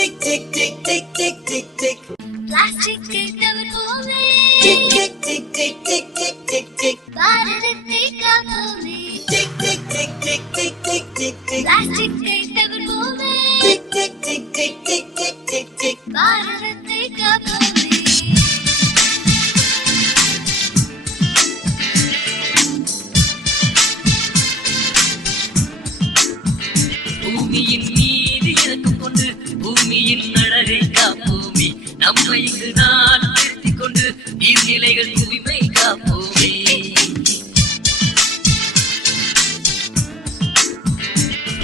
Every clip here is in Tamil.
tick tick tick tick tick tick tick. Plastic cover home. Tick tick tick tick tick tick tick tick. பாரதத்தை காப்போமே. Tick tick tick tick tick tick tick tick. Plastic cover home. Tick tick tick tick tick tick tick tick. பாரதத்தை காப்போமே. பூமியின் மீது இறக்கம் கொண்டு பூமியின் அழகை காப்போமே. நம்மை இங்கு நான் திருத்திக் கொண்டு நீர்நிலைகள் தூய்மை காப்போமே.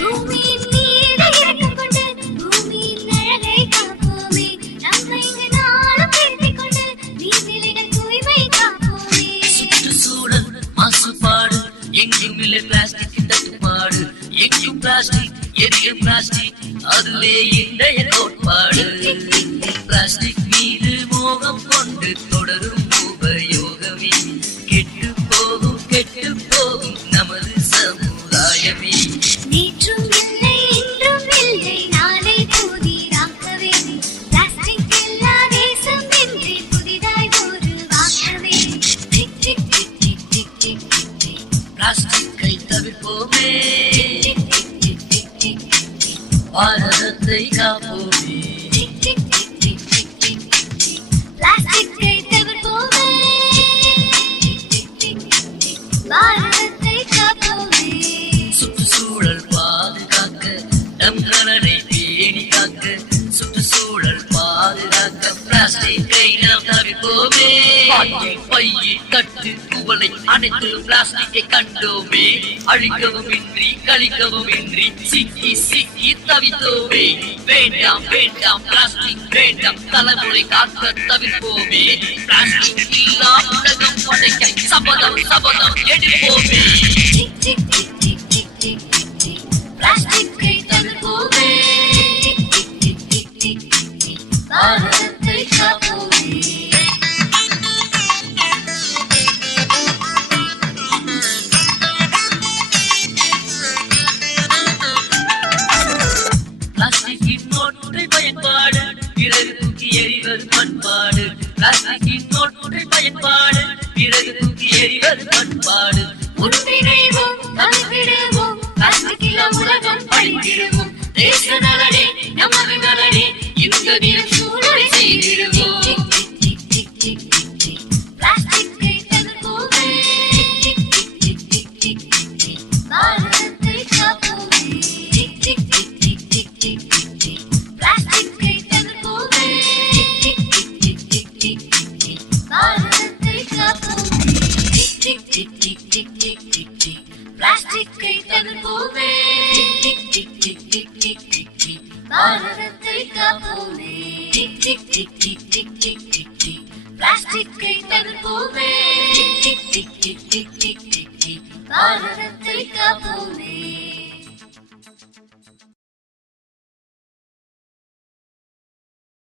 பூமியின் மீது இறக்கம் கொண்டு பூமியின் அழகை காப்போமே. நம்மை இங்கு நாளும் திருத்திக் கொண்டு நீர்நிலைகள் தூய்மை காப்போமே. சுற்றுச்சூழல் மாசுபாடு எங்கும் இல்லை, பிளாஸ்டிக் தட்டுப்பாடு எங்கும் பிளாஸ்டிக் எரியும் பிளாஸ்டிக், அதுவே இன்றைய கோட்பாடு. பிளாஸ்டிக் மீது மோகம் கொண்டு தொடரும் உபயோகமே கெட்டு போகும் நமது சமுதாயமே. நேற்றும் இல்லை இன்றும் இல்லை நாளை புதிதாக்கவே. பிளாஸ்டிக் எல்லா தேசம் என்று புதிதாய் உருவாக்கவே. Tick tick tick tick tick tick tick tick. பிளாஸ்டிக்கை தவிர்ப்போமே, பாரதத்தை காப்போமே. பிளாஸ்டிக்கை தவிர்ப்போமே, பாரதத்தை காப்போமே. சுற்றுச்சூழல் பாதுகாக்க நம் நலனை பேணி காக்க, சுற்றுச்சூழல் பாதுகாக்க பிளாஸ்டிக்கை நாம் தவிர்ப்போமே. பையை கட்டு குவளை அனைத்து பிளாஸ்டிக்கை கண்டோமே. அழிக்கவும் இன்றி கழிக்கவும் இன்றி சிக்கி சிக்கி தவித்தோமே. வேண்டாம் வேண்டாம் பிளாஸ்டிக் வேண்டாம், தலைமுறை காக்க தவிர்ப்போமே. பிளாஸ்டிக் இல்லா உலகம் படைக்க சபதம் சபதம் எடுப்போமே. பிளாஸ்டிக்கை தவிர்ப்போமே, பாரதத்தை காப்போமே. பிளாஸ்டிக்கின் ஒற்றை பயன்பாடு பிறகு தூக்கி எறிவது பண்பாடு. பிளாஸ்டிக்கின் ஒற்றை பயன்பாடு பிறகு தூக்கி எறிவது பண்பாடு. ஒன்றிணைவோம், தவிர்த்திடுவோம், பிளாஸ்டிக் இல்லா உலகம் பழித்திடுவோம். தேச நலனே நமது நலனே இந்த தினம் சூழலை செய்திடுவோம். பிளாஸ்டிக்கை தவிர்ப்போமே, பாரதத்தை காப்போமே. பிளாஸ்டிக்கை தவிர்ப்போமே, பாரதத்தை காப்போமே. பிளாஸ்டிக்கை தவிர்ப்போமே, பாரதத்தை காப்போமே. பிளாஸ்டிக்கை தவிர்ப்போமே, பாரதத்தை காப்போமே.